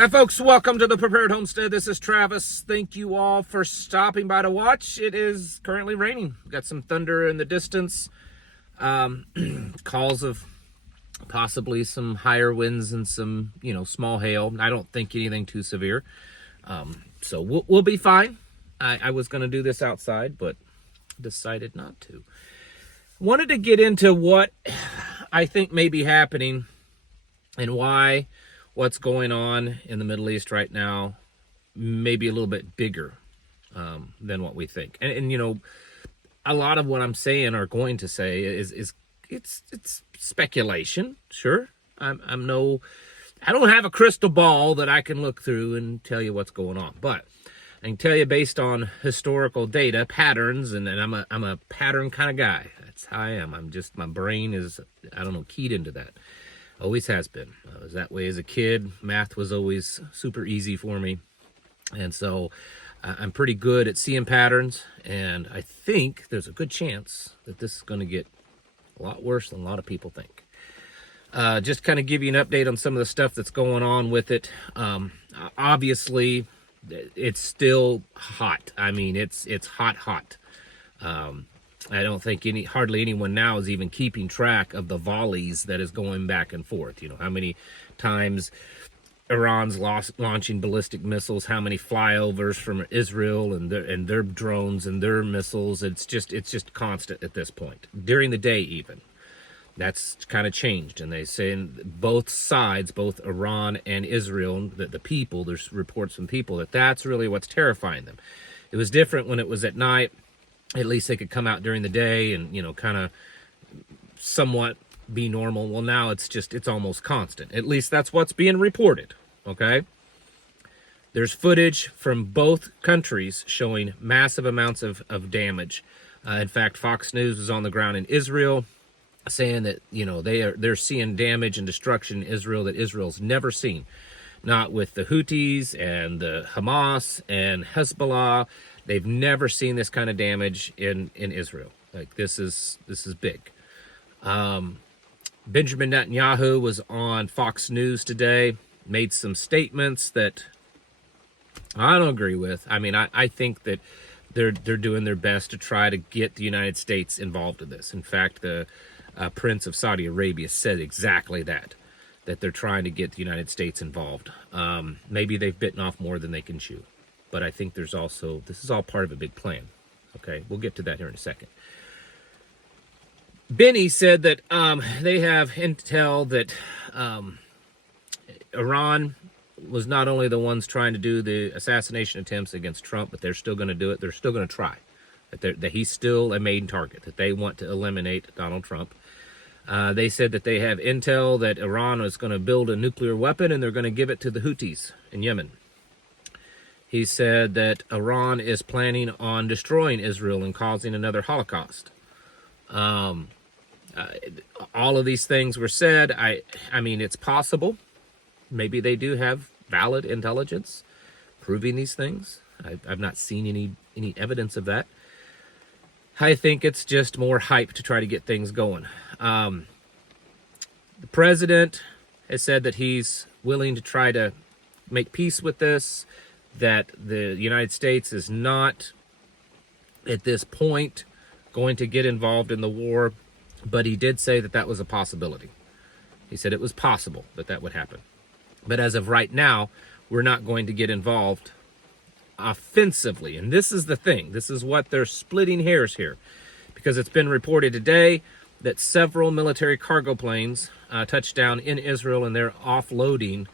Hi folks, welcome to the Prepared Homestead. This is Travis. Thank you all for stopping by to watch. It is currently raining. We've got some thunder in the distance. Calls of possibly some higher winds and some, small hail. I don't think anything too severe. So we'll be fine. I was going to do this outside, but decided not to. Wanted to get into what I think may be happening and why what's going on in the Middle East right now may be a little bit bigger than what we think. And a lot of what I'm saying or going to say is it's speculation. Sure, I don't have a crystal ball that I can look through and tell you what's going on, but I can tell you based on historical data, patterns, and I'm a pattern kind of guy. That's how I am. My brain is, keyed into that. Always has been. I was that way as a kid. Math was always super easy for me. And so I'm pretty good at seeing patterns. And I think there's a good chance that this is going to get a lot worse than a lot of people think. Just kind of give you an update on some of the stuff that's going on with it. Obviously, it's still hot. I mean, it's hot. I don't think hardly anyone now is even keeping track of the volleys that is going back and forth. How many times Iran's launching ballistic missiles, how many flyovers from Israel and their drones and their missiles. It's just constant at this point. During the day even. That's kind of changed. And they say both sides, both Iran and Israel, that the people, there's reports from people that's really what's terrifying them. It was different when it was at night. At least they could come out during the day and, kind of somewhat be normal. Well, now it's almost constant. At least that's what's being reported, okay? There's footage from both countries showing massive amounts of damage. In fact, Fox News is on the ground in Israel saying that, they're seeing damage and destruction in Israel that Israel's never seen. Not with the Houthis and the Hamas and Hezbollah. They've never seen this kind of damage in Israel. Like, this is big. Benjamin Netanyahu was on Fox News today, made some statements that I don't agree with. I mean, I think that they're doing their best to try to get the United States involved in this. In fact, the Prince of Saudi Arabia said exactly that they're trying to get the United States involved. Maybe they've bitten off more than they can chew. But I think this is all part of a big plan. Okay, we'll get to that here in a second. Benny said that they have intel that Iran was not only the ones trying to do the assassination attempts against Trump, but they're still going to do it. They're still going to try. That he's still a main target, that they want to eliminate Donald Trump. They said that they have intel that Iran is going to build a nuclear weapon and they're going to give it to the Houthis in Yemen. He said that Iran is planning on destroying Israel and causing another Holocaust. All of these things were said. I mean, it's possible. Maybe they do have valid intelligence proving these things. I've not seen any evidence of that. I think it's just more hype to try to get things going. The president has said that he's willing to try to make peace with this, that the United States is not, at this point, going to get involved in the war, but he did say that was a possibility. He said it was possible that would happen. But as of right now, we're not going to get involved offensively. And this is the thing. This is what they're splitting hairs here. Because it's been reported today that several military cargo planes touched down in Israel and they're offloading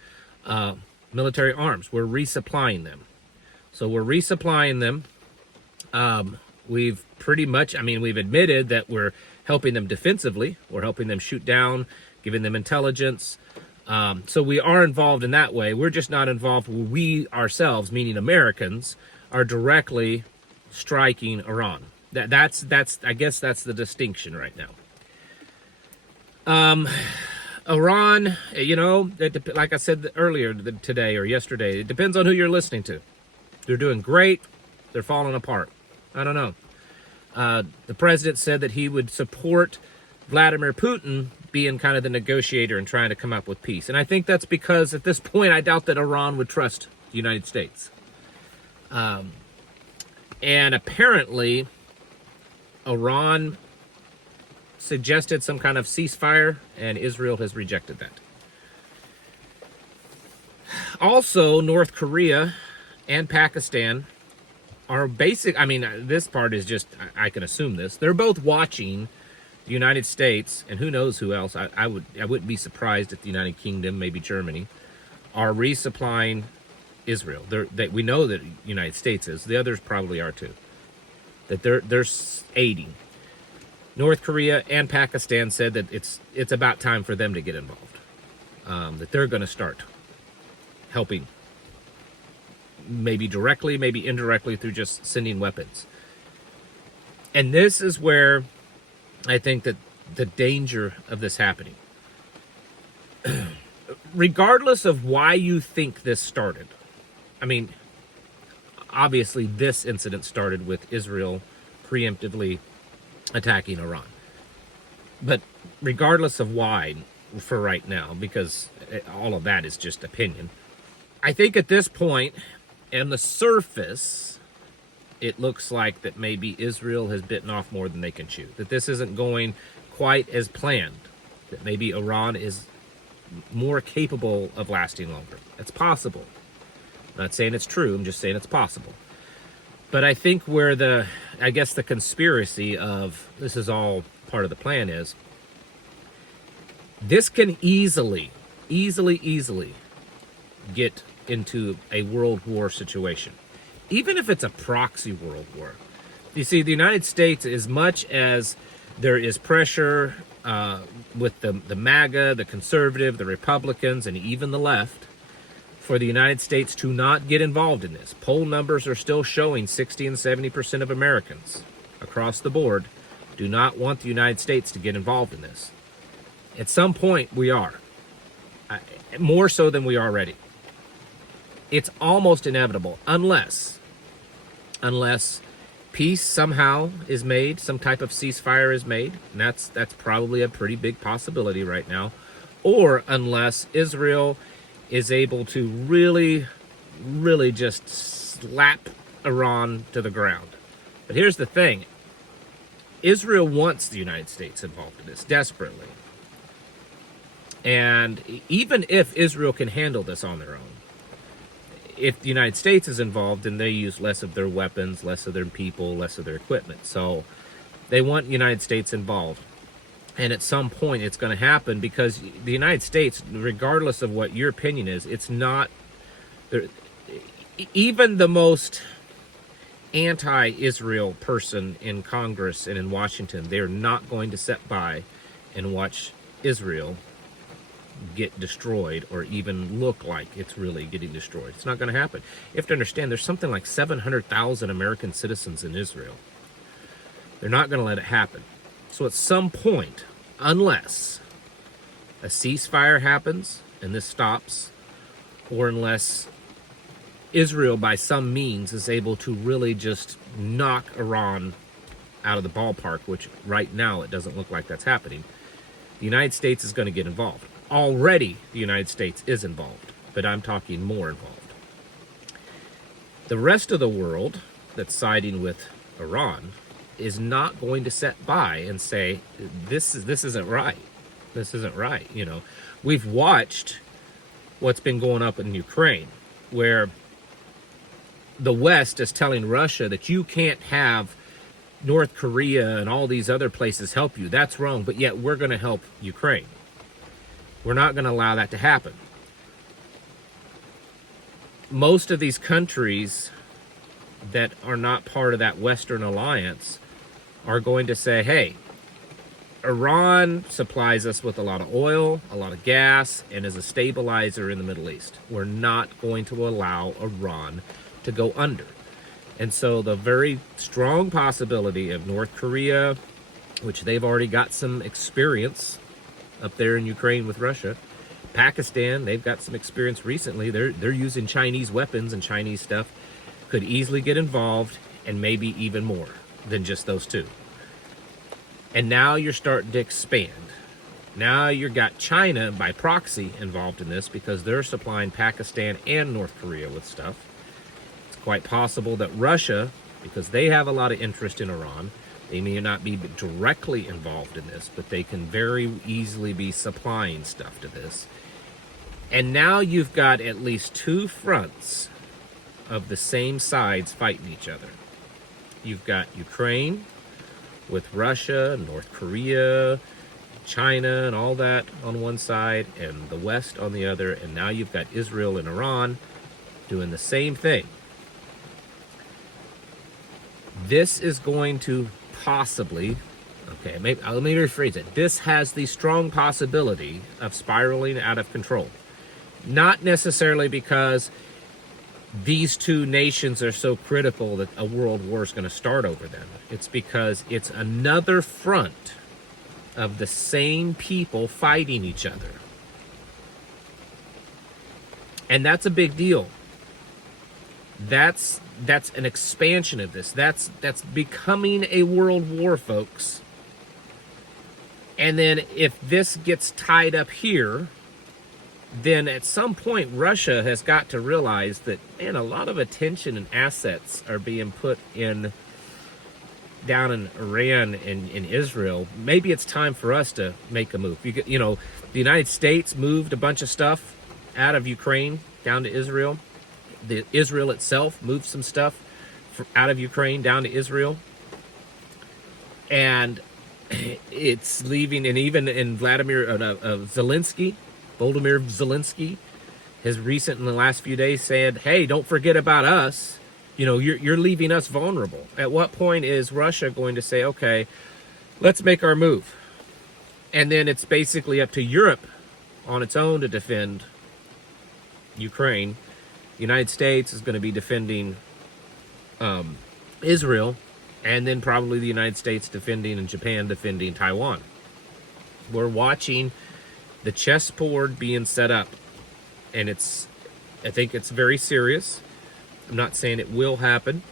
military arms. We're resupplying them. So we're resupplying them. We've we've admitted that we're helping them defensively. We're helping them shoot down, giving them intelligence. So we are involved in that way. We're just not involved where we ourselves, meaning Americans, are directly striking Iran. That's I guess that's the distinction right now. Iran, like I said earlier today or yesterday, it depends on who you're listening to. They're doing great. They're falling apart. I don't know. The president said that he would support Vladimir Putin, being kind of the negotiator and trying to come up with peace. And I think that's because at this point, I doubt that Iran would trust the United States. And apparently, Iran suggested some kind of ceasefire, and Israel has rejected that. Also, North Korea and Pakistan are this part is just, I can assume this. They're both watching the United States, and who knows who else. I wouldn't be surprised if the United Kingdom, maybe Germany, are resupplying Israel. We know that the United States is. The others probably are too. That they're aiding. North Korea and Pakistan said that it's about time for them to get involved. That they're going to start helping, maybe directly, maybe indirectly through just sending weapons. And this is where I think that the danger of this happening. Regardless of why you think this started, I mean, obviously this incident started with Israel preemptively attacking Iran. But regardless of why, for right now, because all of that is just opinion, I think at this point, on the surface, it looks like that maybe Israel has bitten off more than they can chew. That this isn't going quite as planned. That maybe Iran is more capable of lasting longer. It's possible. I'm not saying it's true, I'm just saying it's possible. But I think where the conspiracy of this is all part of the plan is, this can easily get into a world war situation. Even if it's a proxy world war. You see, the United States, as much as there is pressure with the MAGA, the conservative, the Republicans, and even the left, for the United States to not get involved in this. Poll numbers are still showing 60 and 70% of Americans across the board do not want the United States to get involved in this. At some point, we are. More so than we are already. It's almost inevitable, unless peace somehow is made, some type of ceasefire is made, and that's probably a pretty big possibility right now, or unless Israel is able to really just slap Iran to the ground. But here's the thing. Israel wants the United States involved in this desperately. And even if Israel can handle this on their own, if the United States is involved, then they use less of their weapons, less of their people, less of their equipment. So they want the United States involved. And at some point it's going to happen, because the United States, regardless of what your opinion is, it's not, even the most anti-Israel person in Congress and in Washington, they're not going to sit by and watch Israel get destroyed or even look like it's really getting destroyed. It's not going to happen. You have to understand, there's something like 700,000 American citizens in Israel. They're not going to let it happen. So at some point, unless a ceasefire happens and this stops, or unless Israel by some means is able to really just knock Iran out of the ballpark, which right now it doesn't look like that's happening, the United States is going to get involved. Already the United States is involved, but I'm talking more involved. The rest of the world that's siding with Iran is not going to sit by and say, this isn't right. This isn't right. You know, we've watched what's been going up in Ukraine, where the West is telling Russia that you can't have North Korea and all these other places help you. That's wrong, but yet we're going to help Ukraine. We're not going to allow that to happen. Most of these countries that are not part of that Western alliance are going to say, hey, Iran supplies us with a lot of oil, a lot of gas, and is a stabilizer in the Middle East. We're not going to allow Iran to go under. And so the very strong possibility of North Korea, which they've already got some experience up there in Ukraine with Russia, Pakistan, they've got some experience recently. They're using Chinese weapons and Chinese stuff, could easily get involved, and maybe even more than just those two. And now you're starting to expand. Now you've got China by proxy involved in this because they're supplying Pakistan and North Korea with stuff. It's quite possible that Russia, because they have a lot of interest in Iran, they may not be directly involved in this, but they can very easily be supplying stuff to this. And now you've got at least two fronts of the same sides fighting each other. You've got Ukraine with Russia, North Korea, China, and all that on one side, and the West on the other. And now you've got Israel and Iran doing the same thing. This is going to possibly, okay, maybe, let me rephrase it. This has the strong possibility of spiraling out of control. Not necessarily because these two nations are so critical that a world war is going to start over them. It's because it's another front of the same people fighting each other. And that's a big deal. That's an expansion of this. That's becoming a world war, folks. And then if this gets tied up here, then at some point Russia has got to realize that, man, a lot of attention and assets are being put in down in Iran and in Israel. Maybe it's time for us to make a move. You know, the United States moved a bunch of stuff out of Ukraine down to Israel. Israel itself moved some stuff out of Ukraine down to Israel. And it's leaving, and even in Volodymyr Zelensky has recent in the last few days said, hey, don't forget about us. You know, you're leaving us vulnerable. At what point is Russia going to say, okay, let's make our move? And then it's basically up to Europe on its own to defend Ukraine. The United States is going to be defending Israel, and then probably the United States defending and Japan defending Taiwan. We're watching the chessboard being set up, and I think it's very serious. I'm not saying it will happen.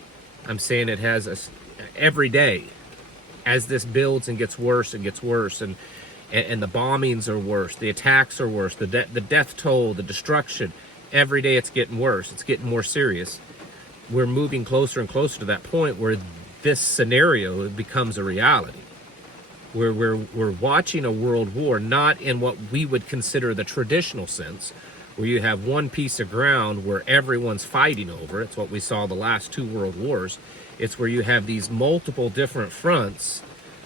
I'm saying it has every day as this builds and gets worse and gets worse, and the bombings are worse, the attacks are worse, the death toll, the destruction. Every day it's getting worse. It's getting more serious. We're moving closer and closer to that point where this scenario becomes a reality. We're watching a world war, not in what we would consider the traditional sense, where you have one piece of ground where everyone's fighting over. It's what we saw the last two world wars. It's where you have these multiple different fronts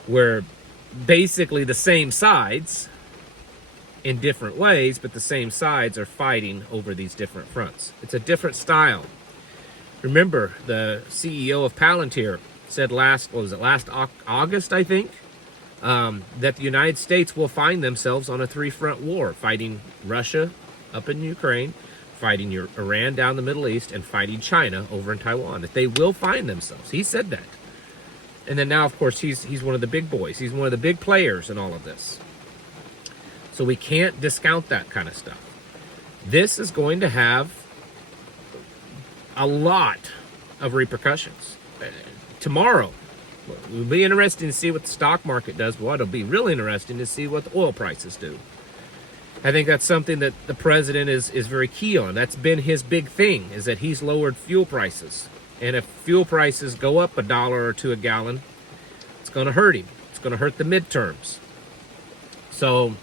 where basically the same sides in different ways, but the same sides are fighting over these different fronts. It's a different style. Remember, the CEO of Palantir said last August, I think, that the United States will find themselves on a three-front war, fighting Russia up in Ukraine, fighting Iran down the Middle East, and fighting China over in Taiwan. That they will find themselves. He said that. And then now, of course, he's one of the big boys. He's one of the big players in all of this. So we can't discount that kind of stuff. This is going to have a lot of repercussions. Tomorrow, it'll be interesting to see what the stock market does. Well, it'll be really interesting to see what the oil prices do. I think that's something that the president is very key on. That's been his big thing, is that he's lowered fuel prices. And if fuel prices go up $1 or $2 a gallon, it's going to hurt him. It's going to hurt the midterms. So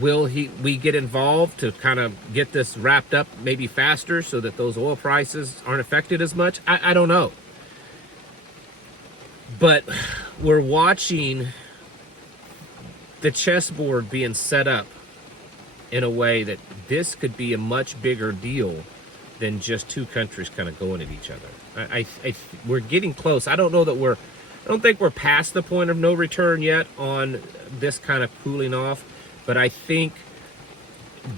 will we get involved to kind of get this wrapped up maybe faster so that those oil prices aren't affected as much? I don't know. But we're watching the chessboard being set up in a way that this could be a much bigger deal than just two countries kind of going at each other. We're getting close. I don't think we're past the point of no return yet on this kind of cooling off, but I think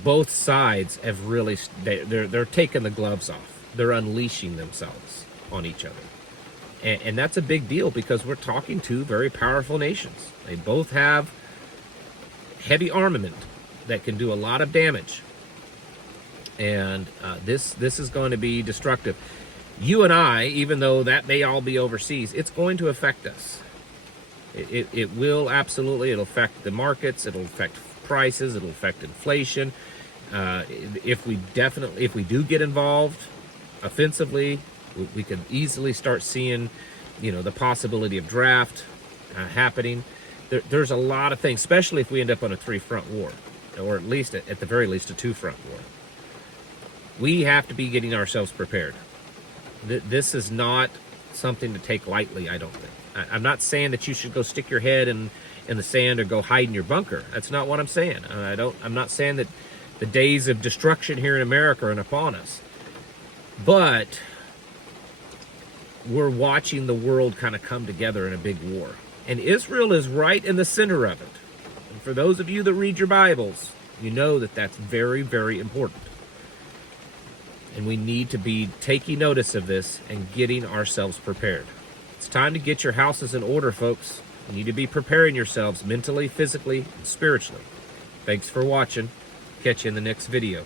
both sides have really, they're taking the gloves off. They're unleashing themselves on each other. And that's a big deal because we're talking two very powerful nations. They both have heavy armament that can do a lot of damage. And this is going to be destructive. You and I, even though that may all be overseas, it's going to affect us. It will absolutely. It'll affect the markets. It'll affect prices. It'll affect inflation. If we do get involved offensively, we could easily start seeing, the possibility of draft happening. There's a lot of things, especially if we end up on a 3-front war, or at the very least, a 2-front war. We have to be getting ourselves prepared. This is not something to take lightly, I don't think. I'm not saying that you should go stick your head in the sand or go hide in your bunker. That's not what I'm saying. I'm not saying that the days of destruction here in America are upon us. But we're watching the world kind of come together in a big war. And Israel is right in the center of it. And for those of you that read your Bibles, you know that that's very, very important. And we need to be taking notice of this and getting ourselves prepared. It's time to get your houses in order, folks. You need to be preparing yourselves mentally, physically, and spiritually. Thanks for watching. Catch you in the next video.